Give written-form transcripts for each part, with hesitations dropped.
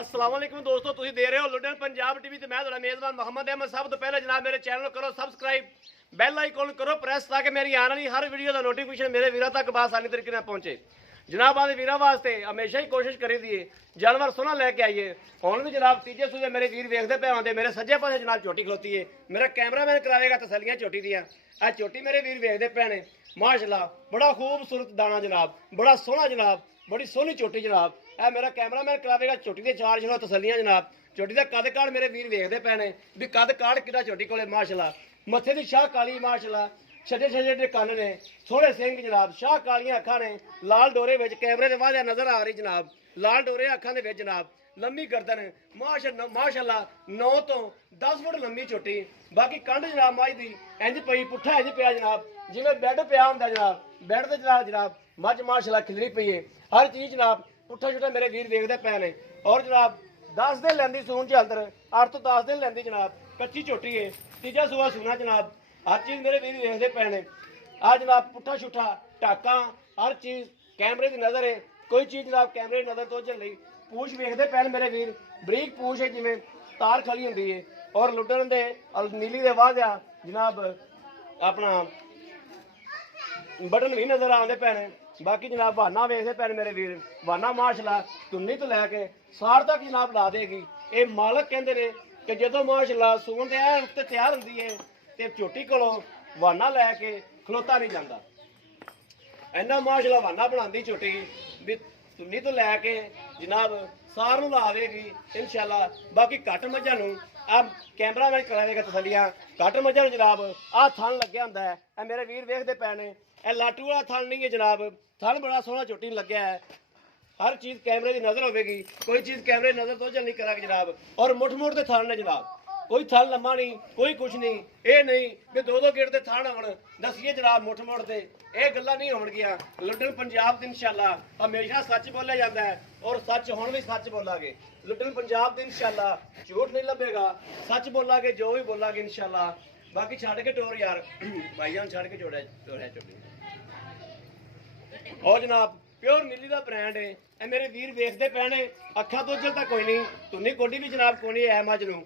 अस्सलाम वालेकुम दोस्तों, तुम दे रहे हो लुडन पंजाब टीवी ते मैं मेजबान मोहम्मद अहमद। सब तो पहले जनाब मेरे चैनल करो सबसक्राइब, बैल आइकॉन करो प्रेस ताकि मेरी आने वाली हर वीडियो का नोटिफिकेशन मेरे वीरों तक आसानी तरीके से पहुंचे। जनाब आदि वीरों वास्ते हमेशा ही कोशिश करी दी जानवर सोना लैके आइए। हुण भी जनाब तीजे सूबे मेरे वीर वेखते पे आते, मेरे सज्जे पासे जनाब झोटी खलोती है। मेरा कैमरामैन कराएगा तसलियां झोटी दियां। आ झोटी मेरे वीर वेखते पे ने माशाल्लाह, बड़ा खूबसूरत दाना जनाब, बड़ा सोहना जनाब, बड़ी सोहनी झोटी जनाब। ए मेरा कैमरामैन करावेगा झोटी के चार जनो तसलियां जनाब। झोटी का कद काड़ मेरे वीर वेखते पे ने भी कद काड़ कितना झोटी कोले माशाल्लाह। मत्थे की शाह काली माशाल्लाह, छजे छजे कन्न ने, सोहने सिंह जनाब, शाह कालियां अखां ने, लाल डोरे विच कैमरे दे वादे नजर आ रही जनाब, लाल डोरे अखां दे विच जनाब, लंबी गर्दन माशाल्लाह 9 तो 10 फुट लंबी झोटी। बाकी कंड जनाब मझ दी इंज पई पुट्ठा इंज पिया जनाब, जिवें बैड पिया हुंदा जनाब, बैड ते जनाब मझ माशाल्लाह खिलरी पई है। हर चीज जनाब पुट्ठा छुट्ठा मेरे वीर वेखदे पे ने। और जनाब 10 दिन लैंदी सून च अंदर, 8 तो 10 दिन लैंदी जनाब, कच्ची झोटी है, तीजा सूआ सूना जनाब। हर चीज़ मेरे वीर वेखते पे ने। आ जनाब पुट्ठा छुट्ठा टाका हर चीज़ कैमरे की नज़र है, कोई चीज़ जनाब कैमरे की नज़र तो चल रही। पूछ वेखते पे मेरे वीर, बरीक पूछ है जिमें तार खली होंगी है। और लुटन दे नीली दे वाद्या जनाब अपना बटन भी नज़र आते पे ने। बाकी जनाब बहाना वेखते पे मेरे वीर, बहाना माशाल्लाह तुन्नी तो लैके सार तक जनाब ला देगी। ये मालक कहते हैं कि जो माशाल्लाह सून ते उत्ते तैयार होंगी है ते झोटी कोलों वाना लैके खलोता नहीं जाता। इन्ना माशाल्लाह वाना बनाती झोटी भी तुन्नी तो लैके जनाब सार ला देगी इंशाल्लाह। बाकी घट मझां नूं आ कैमरामैन कराएगा तसलियां। घट मझां नूं जनाब आ थन लग्या हुंदा है, ए मेरे वीर वेखते पे ने। ए लाटू वाला थन नहीं है जनाब, थन बड़ा सोहना झोटी लग्या है। हर चीज़ कैमरे की नज़र होगी, कोई चीज़ कैमरे की नज़र तो जल नहीं करागी जनाब। और मुठ मुठ के थन ने जनाब, कोई थन लम्मा नहीं, कोई कुछ नहीं। ये नहीं कि दो दो गेट के थान होण दसीए जनाब मुठ मुठ के, ये गल्लां नहीं होणगियां। लुटन पंजाब दी इंशाल्लाह हमेशा सच बोलिया जाता है और सच हुण भी सच बोलांगे। लुटन पंजाब दी इंशाल्लाह झूठ नहीं लभेगा, सच बोलांगे जो भी बोलांगे इंशाल्लाह। बाकी छड़ के टोर यार भाईजान, छड़ के टोर चुकी। और जनाब प्योर नीली का ब्रांड है, ए मेरे वीर वेखते पे ने। अखा तो उजल तक कोई नहीं, तुन्नी कोडी भी जनाब कोई नहीं है मझ नूं।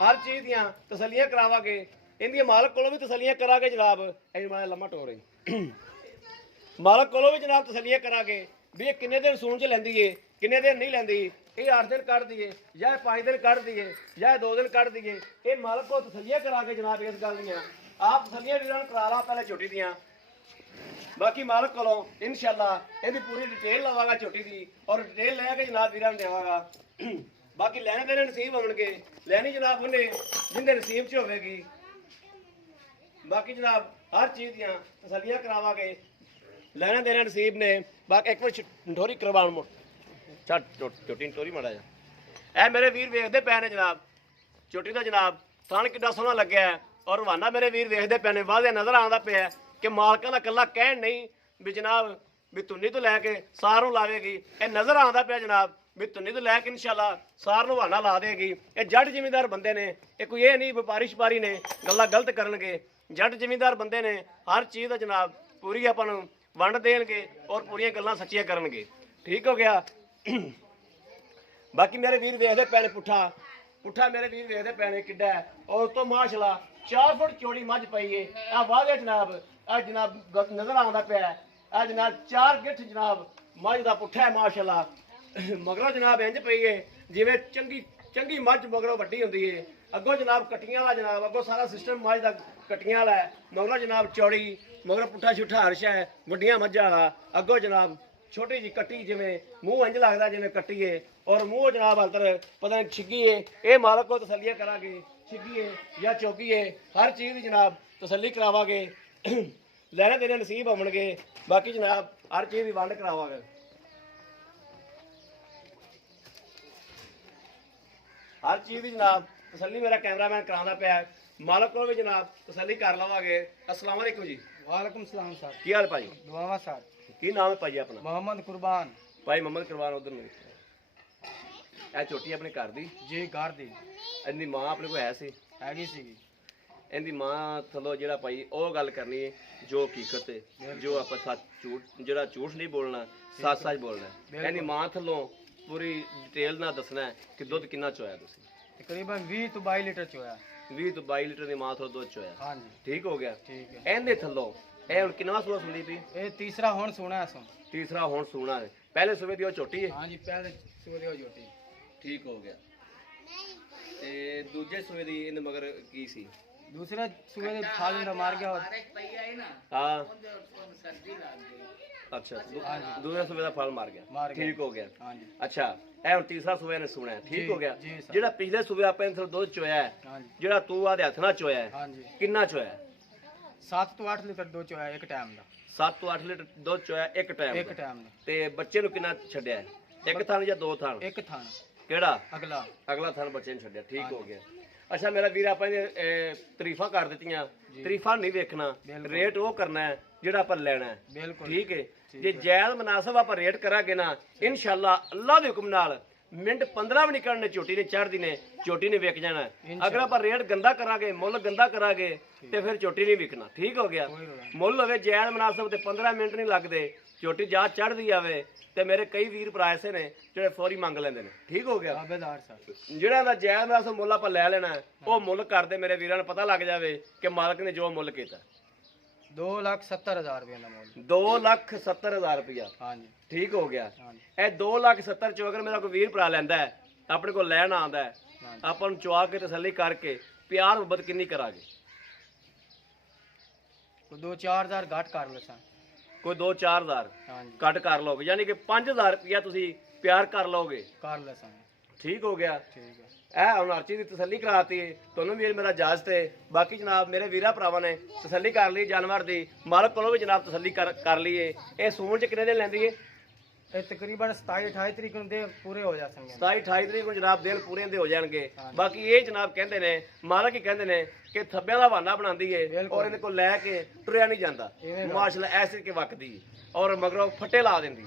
हर चीज़ दियाँ तसलियां करावांगे, इनके मालक को भी तसलियां करांगे जनाब। माड़ा लम्मा टोर है मालक को भी जनाब तसलियां करांगे भी ये किन्ने दिन सून च लैंदी है, किन्ने दिन नहीं लैंदी। ये 8 दिन कढ़ दिए या 5 दिन कढ़ दिए या 2 दिन कढ़ दिए, ये मालक को तसलियां करांगे जनाब। इस गल दियाँ आप तसलियां वीरां करा ला पहले झोटी दियां। बाकी मालक को इंशाल्लाह इहदी पूरी डिटेल लवांगा झोटी दी और डिटेल लैके जनाब वीरां देवांगा। बाकी लैने देने नसीब होणगे, लैनी जनाब उन्हें जिंदे नसीब च होवेगी। बाकी जनाब हर चीज़ दियां तसलियां करावांगे, लैने देने नसीब ने। बाकी एक बार ढोरी करवाण मुड़ झोटी टोरी माड़ा जा। ए मेरे वीर वेखते पे ने जनाब झोटी का जनाब थन कितना सोहना लग्या है। और वाना मेरे वीर वेखते पे ने, वादे नज़र आंदा पिया कि मालकां दा कल्ला कहण नहीं भी जनाब भी तुन्नी तो लैके सार नूं लावेगी। ये नज़र आंदा पिया जनाब भी तुन्नी तो लैके इंशाल्लाह सार नूं बहाना ला देगी। ये जट जिमीदार बंदे ने, ये कोई ये नहीं व्यापारी शपारी ने गल्लां गलत करनगे। जट जिमीदार बंदे ने, हर चीज़ का जनाब पूरी आपां नूं वंड देणगे और पूरियां गल्लां सच्चियां करनगे। ठीक हो गया। बाकी मेरे वीर वेखते पे ने पुट्ठा पुट्ठा मेरे वीर वेखते पे ने किड्डा है। और तो माशाल्लाह 4 फुट चौड़ी मझ पई है। आ वादे जनाब आ जनाब नज़र आंदा पिया है। आ जनाब 4 गिठ जनाब मझ दा पुट्ठा है माशाल्लाह। मगरों जनाब इंज पई है जिवें चंगी चंगी मझ मगरों वड्डी होंदी है। अगों जनाब कट्टियां वाला जनाब, अगों सारा सिस्टम मझ दा कट्टियां वाला है। मगरों जनाब चौड़ी, मगरों पुट्ठा छुट्ठा हर्षा है, वड्डियां मझां वाला। अगों जनाब छोटी जी कट्टी जिमें मूँह इंज लगता जिमें कट्टी है और मूँह जनाब अंदर पता नहीं छिग्गी है। ये मालक को तसलियां करांगे, छिग्गी है या चौकी है, हर चीज़ की जनाब तसली करावांगे। लैने देने नसीब होणगे। बाकी जनाब हर चीज़ की वंड करावांगे। हर चीज़ की जनाब तसली मेरा कैमरामैन करांदा पिया है। मालक को भी जनाब तसली कर लवांगे। अस्सलाम वालेकुम जी। वालेकुम सलाम सर। की हाल भाई? दुआवा सर। की नाम है भाई अपना? मोहम्मद कुर्बान। भाई मोहम्मद कुर्बान उधर नहीं ਇਹ ਛੋਟੀ ਆਪਣੇ ਘਰ ਦੀ जी घर दी ਇਹਦੀ ਮਾਂ ਆਪਣੇ ਕੋਲ ਹੈ ਸੀ? हैगी सी। ਇਹਦੀ ਮਾਂ ਥੱਲੋਂ ਜਿਹੜਾ ਭਾਈ ਉਹ ਗੱਲ ਕਰਨੀ ਹੈ ਜੋ ਹਕੀਕਤ ਹੈ, ਜੋ ਆਪਾਂ ਸੱਚ ਝੂਠ ਜਿਹੜਾ ਝੂਠ ਨਹੀਂ ਬੋਲਣਾ, ਸੱਚ ਸੱਚ ਬੋਲਣਾ। ਇਹਦੀ ਮਾਂ ਥੱਲੋਂ ਪੂਰੀ ਡਿਟੇਲ ਨਾਲ ਦੱਸਣਾ ਹੈ ਕਿ ਦੁੱਧ ਕਿੰਨਾ ਚੋਇਆ ਤੁਸੀਂ। तकरीबन 20 तो 22 लीटर चोया। 20 ਤੋਂ 22 ਲੀਟਰ ਦੀ ਮਾਂ ਤੋਂ ਦੁੱਧ ਚੋਇਆ। हाँ जी ਠੀਕ ਹੋ ਗਿਆ। ठीक है। ਇਹਦੇ ਥੱਲੋਂ ਇਹ ਹੁਣ ਕਿੰਨਾ ਸੂਆ ਸੁਣਦੀ ਪਈ? ये तीसरा होन सोना है सो। ਤੀਸਰਾ ਹੁਣ ਸੂਣਾ ਹੈ। ਪਹਿਲੇ ਸੂਬੇ ਦੀ ਉਹ ਝੋਟੀ ਹੈ। हाँ जी पहले सूर्य जोटी। ਠੀਕ ਹੋ ਗਿਆ। ਤੇ ਦੂਜੇ ਸੂਬੇ ਦੀ ਇਹਦੇ ਮਗਰ ਕੀ ਸੀ? दूसरे सूर्य दे फाल इंदा मार गया और ਹਾਂ ਅੱਛਾ ਦੂਜੇ ਸੂਬੇ ਦਾ ਫਲ ਮਾਰ ਗਿਆ। ਮਾਰ ਗਿਆ। ਠੀਕ ਹੋ ਗਿਆ। हाँ जी ਅੱਛਾ ਇਹ ਹੁਣ ਤੀਸਰਾ ਸੂਬੇ ਨੇ ਸੁਣਾ ਹੈ। ਠੀਕ ਜੀ, ਹੋ ਗਿਆ। ਜੀ ਸਰ। ਜਿਹੜਾ ਪਿਛਲੇ ਸੂਬੇ ਆਪਾਂ ਨੇ ਦੁੱਧ ਚੋਇਆ ਹੈ, हाँ जी ਜਿਹੜਾ ਤੂੰ ਆਦੇ ਹੱਥ ਨਾਲ ਚੋਇਆ ਹੈ, हाँ जी ਕਿੰਨਾ ਚੋਇਆ? 7 तो 8 लीटर दो चोया एक टाइम दा। 7 ਤੋਂ 8 ਲੀਟਰ ਦੁੱਧ ਚੋਇਆ ਇੱਕ ਟਾਈਮ एक टाइम दा। ਤੇ ਬੱਚੇ ਨੂੰ ਕਿੰਨਾ ਛੱਡਿਆ ਹੈ? ਇੱਕ ਥਣ ਜਾਂ ਦੋ ਥਣ? एक थान ਕਿਹੜਾ? अगला। ਅਗਲਾ ਥਣ ਬੱਚੇ ਨੂੰ ਛੱਡਿਆ। ਠੀਕ ਹਾਂਜੀ। ਹੋ ਗਿਆ। ਅੱਛਾ ਮੇਰਾ ਵੀਰ ਆਪਾਂ ਨੇ ਤਾਰੀਫਾਂ ਕਰ ਦਿੱਤੀਆਂ। ਤਾਰੀਫਾਂ ਨਹੀਂ ਵੇਖਣਾ, ਬਿਲਕੁਲ। ਰੇਟ ਉਹ ਕਰਨਾ ਹੈ ਜਿਹੜਾ ਆਪਾਂ ਲੈਣਾ ਹੈ। बिल्कुल ਠੀਕ ਹੈ। ਠੀਕ ਜੇ ਜਾਇਜ਼ ਮੁਨਾਸਬ ਆਪਾਂ ਰੇਟ ਕਰਾਂਗੇ ਨਾ ਇਨਸ਼ਾਅੱਲਾ ਅੱਲਾਹ ਦੇ ਹੁਕਮ ਨਾਲ ਮਿੰਟ 15 ਵੀ ਨਹੀਂ ਕਰਨੇ ਝੋਟੀ ਨੇ ਚੜ੍ਹਦੀ ਨੇ ਝੋਟੀ ਨੇ ਵਿਕ ਜਾਣਾ ਹੈ। ਇਨਸ਼ਾਅੱਲਾ। ਅਗਰ ਆਪਾਂ ਰੇਟ ਗੰਦਾ ਕਰਾਂਗੇ ਮੁੱਲ ਗੰਦਾ ਕਰਾਂਗੇ ਤੇ ਫਿਰ ਝੋਟੀ ਨਹੀਂ ਵਿਕਣਾ। ਠੀਕ ਹੋ ਗਿਆ। कोई रोला ਮੁੱਲ ਹੋਵੇ ਜਾਇਜ਼ ਮੁਨਾਸਬ ਤੇ 15 ਮਿੰਟ ਨਹੀਂ ਲੱਗਦੇ ਝੋਟੀ ਜਾ ਚੜ੍ਹਦੀ ਆਵੇ ਤੇ ਮੇਰੇ ਕਈ ਵੀਰ ਭਰਾ ਐਸੇ ਨੇ ਜਿਹੜੇ ਫੌਰੀ ਮੰਗ ਲੈਂਦੇ ਨੇ। ਠੀਕ ਹੋ ਗਿਆ। आबेदार साहब। ਜਿਹੜਾ ਦਾ ਜਾਇਜ਼ ਮੁਨਾਸਬ ਮੁੱਲ ਆਪਾਂ ਲੈ ਲੈਣਾ ਹੈ, ਉਹ ਮੁੱਲ ਕਰਦੇ ਮੇਰੇ ਵੀਰਾਂ ਨੂੰ ਪਤਾ ਲੱਗ ਜਾਵੇ ਕਿ ਮਾਲਕ ਨੇ ਜੋ ਮੁੱਲ ਕੀਤਾ। 2,70,000 रुपये का मोल। 2,70,000 ਰੁਪਇਆ। हाँ जी ਠੀਕ ਹੋ ਗਿਆ। हाँ जी ਇਹ 2,70,000 ਚੋਂ ਅਗਰ ਮੇਰਾ ਕੋਈ ਵੀਰ ਭਰਾ ਲੈਂਦਾ ਹੈ ਆਪਣੇ ਕੋਲ ਲੈਣ ਆਉਂਦਾ ਹੈ हाँ जी ਆਪਾਂ ਨੂੰ ਚੁਆ ਕੇ ਤਸੱਲੀ ਕਰਕੇ ਪਿਆਰ ਮੁਹੱਬਤ ਕਿੰਨੀ ਕਰਾਂਗੇ? कोई 2-4 हज़ार घट कर लो सा। ਕੋਈ 2-4,000 हाँ जी ਕੱਟ ਕਰ ਲਓਗੇ ਯਾਨੀ ਕਿ 5,000 ਰੁਪਇਆ ਤੁਸੀਂ ਪਿਆਰ ਕਰ ਲਓਗੇ। कर लो सा। ਠੀਕ ਹੋ ਗਿਆ। ठीक है। ਇਹ ਹੁਣ ਹਰ ਚੀਜ਼ ਦੀ ਤਸੱਲੀ ਕਰਾਤੀ ਤੁਹਾਨੂੰ ਵੀ ਮੇਰਾ ਇਜਾਜ਼ਤ ਹੈ। ਬਾਕੀ ਜਨਾਬ ਮੇਰੇ ਵੀਰਾਂ ਭਰਾਵਾਂ ਨੇ ਤਸੱਲੀ ਕਰ ਲਈ ਜਾਨਵਰ ਦੀ ਮਾਲਕ ਕੋਲੋਂ ਵੀ ਜਨਾਬ ਤਸੱਲੀ ਕਰ ਲਈਏ। ਇਹ ਸੂਣ ਚ ਕਿੰਨੇ ਦਿਨ ਲੈਂਦੀ ਹੈ? ये तकरीबन 27-28 तरीक को दे पूरे हो जा संगे। 27-28 ਤਰੀਕ ਨੂੰ ਜਨਾਬ ਦਿਨ ਪੂਰੇ ਦੇ ਹੋ ਜਾਣਗੇ। ਹਾਂਜੀ। ਬਾਕੀ ਇਹ ਜਨਾਬ ਕਹਿੰਦੇ ਨੇ ਮਾਲਕ ਹੀ ਕਹਿੰਦੇ ਨੇ ਕਿ ਥੱਬਿਆਂ ਦਾ ਬਹਾਨਾ ਬਣਾਉਂਦੀ ਏ ਬਿਲਕੁਲ। ਔਰ ਇਹਦੇ ਕੋਲ ਲੈ ਕੇ ਟੁਰਿਆ ਨਹੀਂ ਜਾਂਦਾ। ਇਵੇਂ ਗੱਲ। ਮਾਸ਼ਾਅੱਲਾ ਐਸੇ ਕਿ ਵਕਦੀ ਔਰ ਮਗਰੋਂ ਫੱਟੇ ਲਾ ਦਿੰਦੀ ਏ।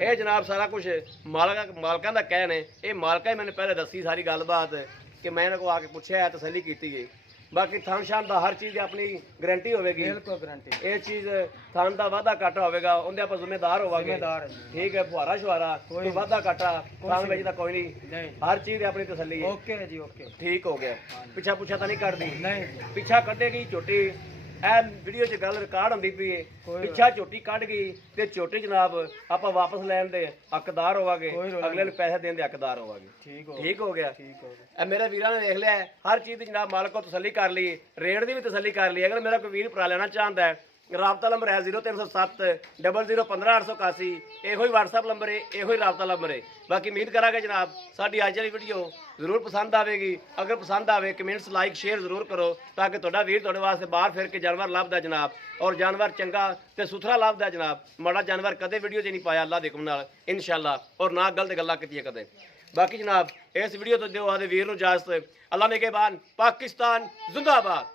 ਇਹ ਜਨਾਬ ਸਾਰਾ ਕੁਝ ਮਾਲਕਾਂ ਦਾ ਕਹਿਣ ਹੈ। ਇਹ ਮਾਲਕਾਂ ਹੀ ਮੈਨੂੰ ਪਹਿਲੇ ਦੱਸੀ ਸਾਰੀ ਗੱਲਬਾਤ ਕਿ ਮੈਂ ਇਹਨਾਂ ਕੋਲ ਆ ਕੇ ਪੁੱਛਿਆ ਤਸੱਲੀ ਕੀਤੀ ਏ। ਬਾਕੀ ਥਣ ਸ਼ਾਨ ਦਾ ਹਰ ਚੀਜ਼ ਦੀ ਆਪਣੀ ਗਾਰੰਟੀ ਹੋਵੇਗੀ। बिल्कुल गारंटी। ਇਹ ਚੀਜ਼ ਥਣ ਦਾ ਵਾਧਾ ਘਾਟਾ ਹੋਵੇਗਾ ਉਹਦੇ ਆਪਾਂ ਜ਼ਿੰਮੇਦਾਰ ਹੋਵਾਂਗੇ। जिम्मेदार है जी। ਠੀਕ ਹੈ। ਫੁਹਾਰਾ ਸ਼ੁਹਾਰਾ ਕੋਈ ਵਾਧਾ ਘਾਟਾ ਥਣ ਵਿੱਚ ਤਾਂ ਕੋਈ ਨਹੀਂ। नहीं ਹਰ ਚੀਜ਼ ਦੀ ਆਪਣੀ ਤਸੱਲੀ ਹੈ। ओके जी ओके। ਠੀਕ ਹੋ ਗਿਆ। ਹਾਂਜੀ। ਪਿੱਛਾ ਪੁੱਛਾ ਤਾਂ ਨਹੀਂ ਕੱਢਦੀ? नहीं जी ਪਿੱਛਾ ਕੱਢੇਗੀ ਝੋਟੀ। ਇਹ ਵੀਡੀਓ 'ਚ ਗੱਲ ਰਿਕਾਰਡ ਹੁੰਦੀ ਪਈ ਏ। ਕੋਈ ਪਿੱਛਾ ਝੋਟੀ ਕੱਢ ਗਈ ਤੇ ਝੋਟੀ ਜਨਾਬ ਆਪਾਂ ਵਾਪਸ ਲੈਣ ਦੇ ਹੱਕਦਾਰ ਹੋਵਾਂਗੇ। ਕੋਈ ਰੌਲਾ ਅਗਲੇ ਨੂੰ ਪੈਸੇ ਦੇਣ ਦੇ ਹੱਕਦਾਰ ਹੋਵਾਂਗੇ। ठीक हो ਠੀਕ ਹੋ ਗਿਆ। ठीक हो गया। ਇਹ ਮੇਰੇ ਵੀਰਾਂ ਨੇ ਦੇਖ ਲਿਆ ਹੈ, ਹਰ ਚੀਜ਼ ਦੀ ਜਨਾਬ ਮਾਲਕ ਕੋ ਤਸੱਲੀ ਕਰ ਲਈ, ਰੇਟ ਦੀ ਵੀ ਤਸੱਲੀ ਕਰ ਲਈ। ਅਗਰ ਮੇਰਾ ਕੋਈ ਵੀਰ ਭਰਾ ਲੈਣਾ ਚਾਹੁੰਦਾ ਹੈ ਰਾਬਤਾ ਨੰਬਰ ਹੈ 0307 0015 ਇਹੋ ਹੀ WhatsApp ਨੰਬਰ ਹੈ, ਇਹੋ ਹੀ ਰਾਬਤਾ ਨੰਬਰ ਹੈ। ਬਾਕੀ ਉਮੀਦ ਕਰਾਂਗੇ ਜਨਾਬ ਸਾਡੀ ਅੱਜ ਵਾਲੀ ਵੀਡੀਓ ਜ਼ਰੂਰ ਪਸੰਦ ਆਵੇਗੀ। ਅਗਰ ਪਸੰਦ ਆਵੇ ਕਮੈਂਟਸ ਲਾਈਕ ਸ਼ੇਅਰ ਜ਼ਰੂਰ ਕਰੋ ਤਾਂ ਕਿ ਤੁਹਾਡਾ ਵੀਰ ਤੁਹਾਡੇ ਵਾਸਤੇ ਬਾਹਰ ਫਿਰ ਕੇ ਜਾਨਵਰ ਲੱਭਦਾ ਜਨਾਬ ਔਰ ਜਾਨਵਰ ਚੰਗਾ ਤੇ ਸੁਥਰਾ ਲੱਭਦਾ ਜਨਾਬ। ਮਾੜਾ ਜਾਨਵਰ ਕਦੇ ਵੀਡੀਓ 'ਚ ਨਹੀਂ ਪਾਇਆ ਅੱਲਾਹ ਦੇ ਹੁਕਮ ਨਾਲ ਇਨਸ਼ਾਅੱਲਾ ਔਰ ਨਾ ਗਲਤ ਗੱਲਾਂ ਕੀਤੀਆਂ ਕਦੇ। ਬਾਕੀ ਜਨਾਬ ਇਸ ਵੀਡੀਓ ਤੋਂ ਦਿਓ ਆਦੇ ਵੀਰ ਨੂੰ ਇਜਾਜ਼ਤ। ਅੱਲਾਹ ਨੇ ਕੇ ਬਾਨ ਪਾਕਿਸਤਾਨ ਜ਼ਿੰਦਾਬਾਦ।